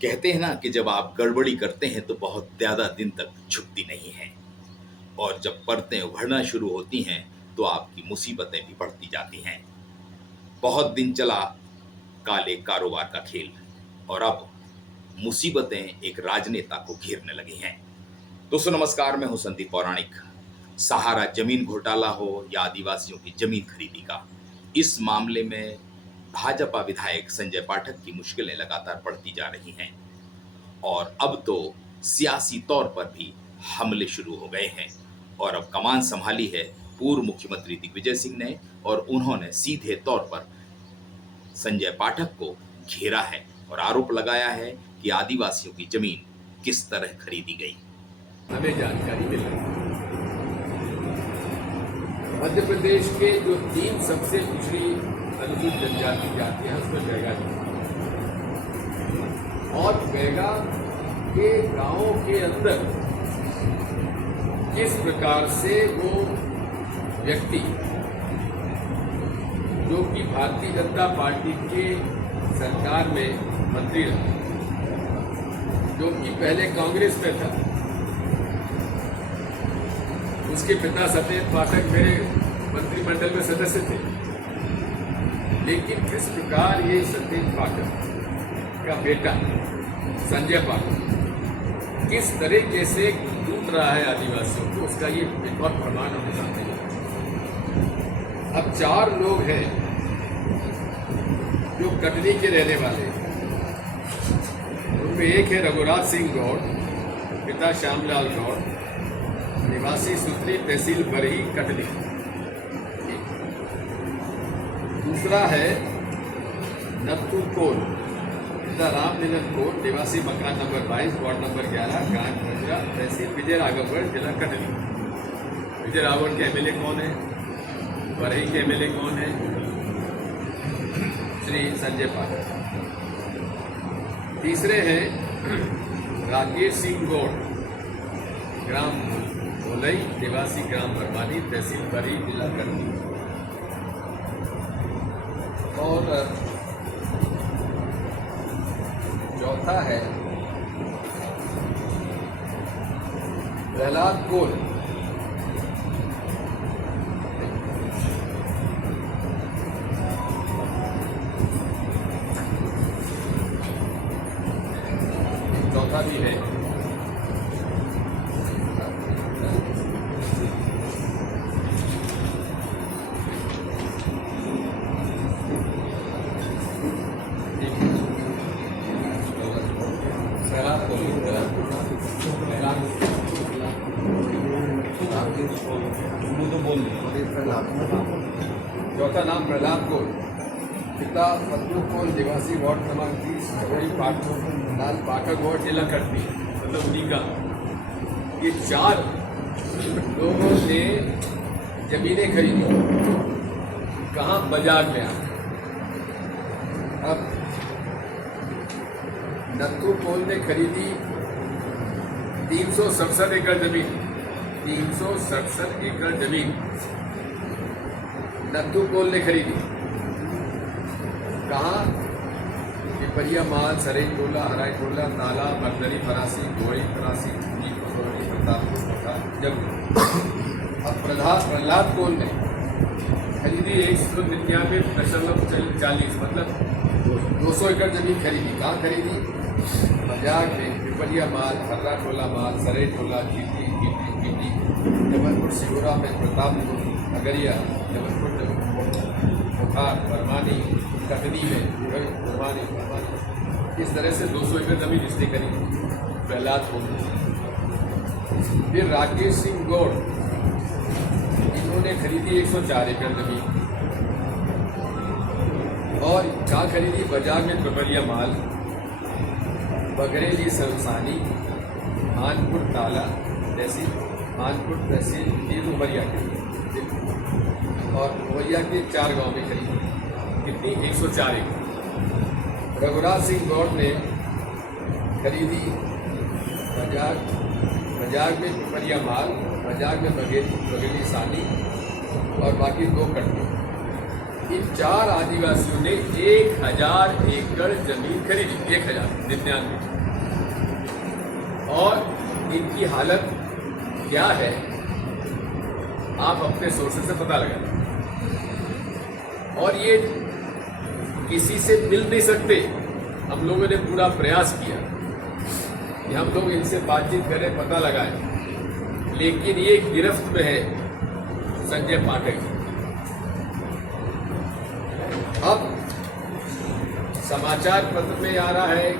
कहते हैं ना कि जब आप गड़बड़ी करते हैं तो बहुत ज़्यादा दिन तक छुपती नहीं हैं और जब परतें उभरना शुरू होती हैं तो आपकी मुसीबतें भी बढ़ती जाती हैं। बहुत दिन चला काले कारोबार का खेल और अब मुसीबतें एक राजनेता को घेरने लगी हैं। दोस्तों नमस्कार, मैं हूं संदीप पौराणिक। सहारा जमीन घोटाला हो या आदिवासियों की जमीन खरीदी का, इस मामले में भाजपा विधायक संजय पाठक की मुश्किलें लगातार बढ़ती जा रही हैं और अब तो सियासी तौर पर भी हमले शुरू हो गए हैं और अब कमान संभाली है पूर्व मुख्यमंत्री दिग्विजय सिंह ने और उन्होंने सीधे तौर पर संजय पाठक को घेरा है और आरोप लगाया है कि आदिवासियों की जमीन किस तरह खरीदी गई। हमें जानकारी मिल रही है। मध्य प्रदेश के जो 3 सबसे पिछड़ी अनुसूचित जनजाति जाति है उसमें बैगा और बैगा के गांवों के अंदर किस प्रकार से वो व्यक्ति जो कि भारतीय जनता पार्टी के सरकार में मंत्री रहा, जो कि पहले कांग्रेस में था, उसके पिता सत्येंद्र पाठक मेरे मंत्रिमंडल में सदस्य थे, लेकिन किस प्रकार ये सत्येंद्र पाठक का बेटा संजय पाठक किस तरीके से लूट रहा है आदिवासियों को, उसका ये एक और प्रमाण हम बताते हैं। अब 4 लोग हैं जो कटनी के रहने वाले हैं। उनमें एक है रघुराज सिंह गौड़, पिता श्यामलाल गौड़, निवासी सुत्री तहसील बरही कटनी। दूसरा है नत्थू कोल, पिता रामनिलन कोल, निवासी मकान नंबर 22 वार्ड नंबर 11 ग्राम खंजरा तहसील विजय राघवगढ़ जिला कटनी। विजय राघवगढ़ के एमएलए कौन है, बरही के एमएलए कौन है? श्री संजय पाठक। तीसरे हैं राकेश सिंह गौड़, ग्राम भोलई, निवासी ग्राम बरमानी तहसील बरही जिला कटनी। और चौथा है प्रहलाद कोल, चौथा भी है। चौथा नाम प्रहलाद कोल, पिता पद्मू कोल, निवासी वार्ड क्रमांक 30 लाल पाठक वार्ड जिला कटनी, मतलब उन्हीं का। ये 4 लोगों ने जमीनें खरीदी। कहाँ? बाजार में। अब नत्थू कोल ने खरीदी 367 एकड़ जमीन। 367 एकड़ जमीन नत्थू कोल ने खरीदी। कहाँ? पिपरिया माल, सरई टोला, हराई टोला, नाला, मरदरी, फरासी, गोई फरासी, प्रतापपुर, जब। अब प्रहलाद कोल ने खरीदी 199.40, मतलब 200 एकड़ जमीन खरीदी। कहाँ खरीदी? बाजार में। पिपरिया माल, हर्रा टोला माल, सरई टोला, कीटी, जबलपुर सिगोरा में, प्रतापपुर, अगरिया, जबलपुर, बुखार, बरमानी, कटनी में, बरमानी। इस तरह से 200 एकड़ जमीन इसने खरीदी प्रहलाद को। फिर राकेश सिंह गौड़, इन्होंने खरीदी 104 एकड़ जमीन। और कहाँ खरीदी? बाजार में पिपरिया माल, बगरेली सरसानी, मानपुर ताला तहसील, मानपुर तहसील नीलू उमरिया के, और उमरिया के 4 गांव में खरीदी। कितनी? 104 एकड़। रघुराज सिंह गौड़ ने खरीदी बाजार में पिपरिया माल, बाजार में बगेली सानी और बाकी 2 कट्टे। इन 4 आदिवासियों ने 1000 एकड़ जमीन खरीदी, 1099, और इनकी हालत क्या है आप अपने सोर्सेस से पता लगाएं। और ये किसी से मिल नहीं सकते। हम लोगों ने पूरा प्रयास किया कि हम लोग इनसे बातचीत करें, पता लगाएं, लेकिन ये गिरफ्त में है संजय पाठक। अब समाचार पत्र में आ रहा है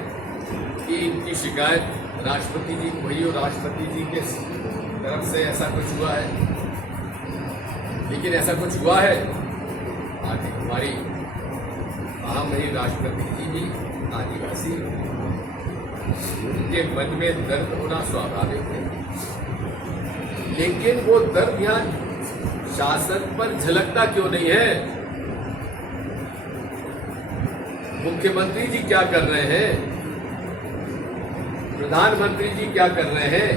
कि इनकी शिकायत राष्ट्रपति जी को हुई और राष्ट्रपति जी के तरफ से ऐसा कुछ हुआ है, लेकिन ऐसा कुछ हुआ है आगे हमारी अहम रही राष्ट्रपति जी भी आदिवासी, उनके मन में दर्द होना स्वाभाविक है, लेकिन वो दर्द यहाँ शासन पर झलकता क्यों नहीं है? मुख्यमंत्री जी क्या कर रहे हैं, प्रधानमंत्री जी क्या कर रहे हैं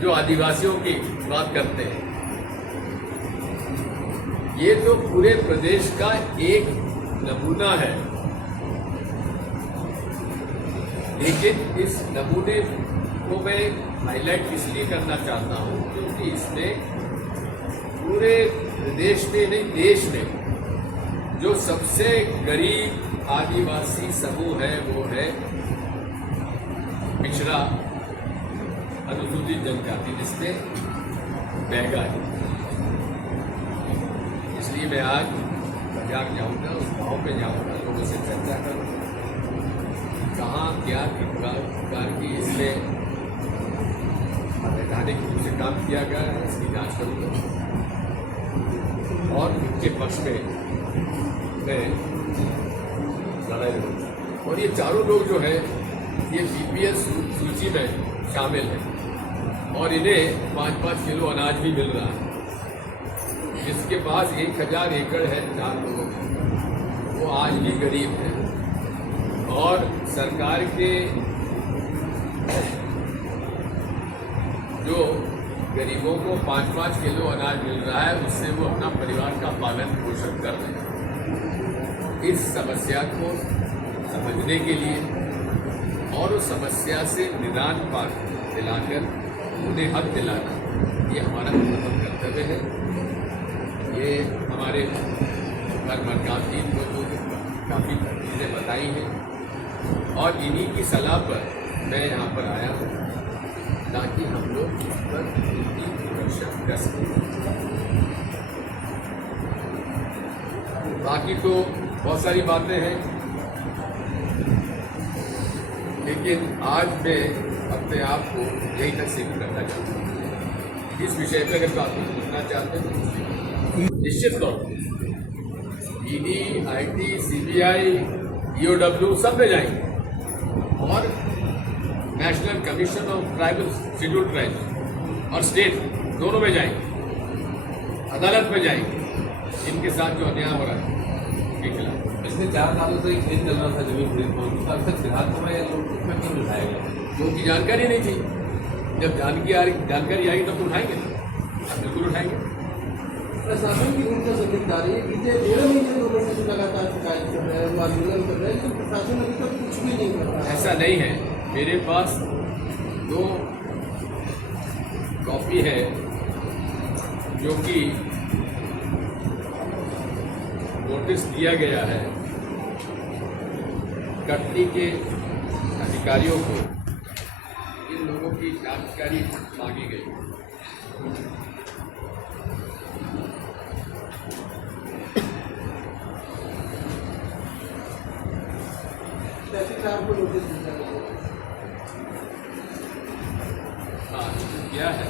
जो आदिवासियों की बात करते हैं? ये तो पूरे प्रदेश का एक नमूना है, लेकिन इस नमूने को मैं हाईलाइट इसलिए करना चाहता हूं क्योंकि इसमें पूरे प्रदेश में नहीं देश में जो सबसे गरीब आदिवासी समूह है वो है पिछड़ा अनुसूचित जनजाति, जिसमें बैगा है। इसलिए मैं आज पंजाब जाऊंगा, उस गाँव पे जाऊंगा, लोगों से चर्चा करूंगा कहाँ क्या प्रकार की इसमें वैधानिक रूप से काम किया गया है, इसकी जांच करूंगा और उनके पक्ष में मैं लड़ाई लड़ूंगा। और ये चारों लोग जो है ये बीपीएल सूची में शामिल है और इन्हें 5-5 किलो अनाज भी मिल रहा है। जिसके पास 1000 एकड़ है 4 लोगों की, वो आज भी गरीब है और सरकार के जो गरीबों को 5-5 किलो अनाज मिल रहा है उससे वो अपना परिवार का पालन पोषण कर रहे हैं। इस समस्या को समझने के लिए और उस समस्या से निदान पार दिलाकर उन्हें हक दिलाना ये हमारा प्रथम कर्तव्य है। ये हमारे मरकाती को जो काफ़ी चीज़ें बताई हैं और इन्हीं की सलाह पर मैं यहाँ पर आया हूँ ताकि हम लोग इस पर उनकी सुरक्षा कर सकें। बाकी तो बहुत सारी बातें हैं, लेकिन आज मैं अपने आप को यहीं तक सीमित करना चाहता हूँ। इस विषय पर अगर आप कुछ पूछना चाहते हैं तो निश्चित तौर पर ईडी, आईटी, सीबीआई, ईओडब्ल्यू सब में जाएंगे और national commission of tribal schedule tribes और स्टेट दोनों में जाएंगे, अदालत में जाएंगे इनके साथ जो अन्याय हो रहा है के खिलाफ। पिछले 4 सालों से खेत चल रहा था जमीन खरीद पर, उसका अब तक फिलहाल तो मैं उसमें क्यों उठाया गया? क्योंकि जानकारी नहीं थी। जब जानकारी आई तब तो उठाएंगे, बिल्कुल उठाएंगे। प्रशासन की उनका जिम्मेदारी है। बीते 1.5 महीने लोगों से लगातार शिकायत कर रहे हैं, वो आंदोलन कर रहे हैं, तो प्रशासन अभी तक कुछ भी नहीं कर रहा है। ऐसा नहीं है, मेरे पास 2 कॉपी है जो कि नोटिस दिया गया है कटनी के अधिकारियों को, इन लोगों की जानकारी मांगी गई। को नोटिस दिया गया हाँ, क्या है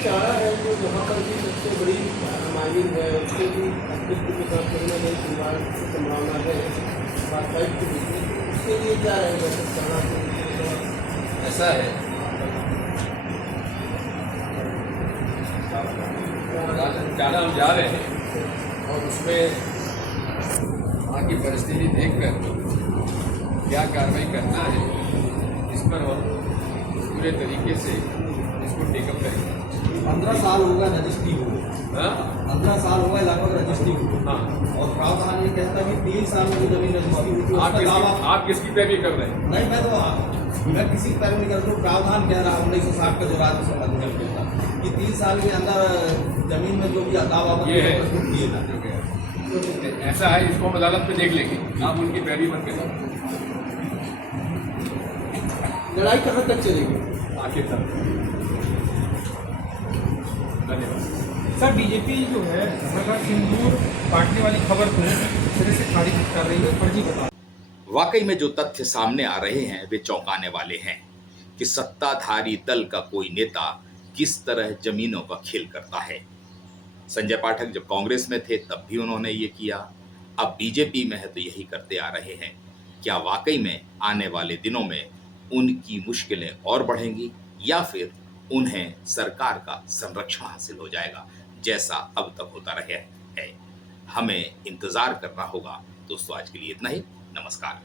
चारा है जो यहाँ पर भी सबसे बड़ी माइनिंग है, उसके भी अस्तित्व के साथ कहीं ना कहीं खिलवाड़ की संभावना है साइड के बीच में। उसके लिए क्या रहेगा सब चारा को? ऐसा है, चारा हम जा रहे हैं और उसमें वहाँ की परिस्थिति देखकर क्या कार्रवाई करना है इस पर हम पूरे तरीके से इसको टेकअप करेंगे। 15 साल हो गए रजिस्ट्री हुए, हाँ 15 साल हो गए लगभग रजिस्ट्री हुए, हाँ और प्रावधान ये कहता है कि 3 साल में जो जमीन रजिस्ट्री हुई थी उसका दावा। आप किसकी पैरवी कर रहे हैं? नहीं, मैं किसी पैरवी नहीं कर रहा हूँ। प्रावधान कह रहा 1960 का जो राज्य संबंध में था कि 3 साल के अंदर जमीन में जो भी दावा ये है। प्रस्तुत किए जाते। ऐसा है, इसको हम अदालत में देख लेंगे, आप उनकी पैरवी बन के जाओ लड़ाई कहाँ तक चलेगी? आखिर तक। धन्यवाद। सर बीजेपी जो है हमारा सिंदूर बांटने वाली खबर को सिरे से खारिज कर रही है, फर्जी बता। वाकई में जो तथ्य सामने आ रहे हैं वे चौंकाने वाले हैं कि सत्ताधारी दल का कोई नेता किस तरह जमीनों का खेल करता है। संजय पाठक जब कांग्रेस में थे तब भी उन्होंने ये किया, अब बीजेपी में है तो यही करते आ रहे हैं। क्या वाकई में आने वाले दिनों में उनकी मुश्किलें और बढ़ेंगी या फिर उन्हें सरकार का संरक्षण हासिल हो जाएगा जैसा अब तक होता रहा है? हमें इंतजार करना होगा। दोस्तों आज के लिए इतना ही। नमस्कार।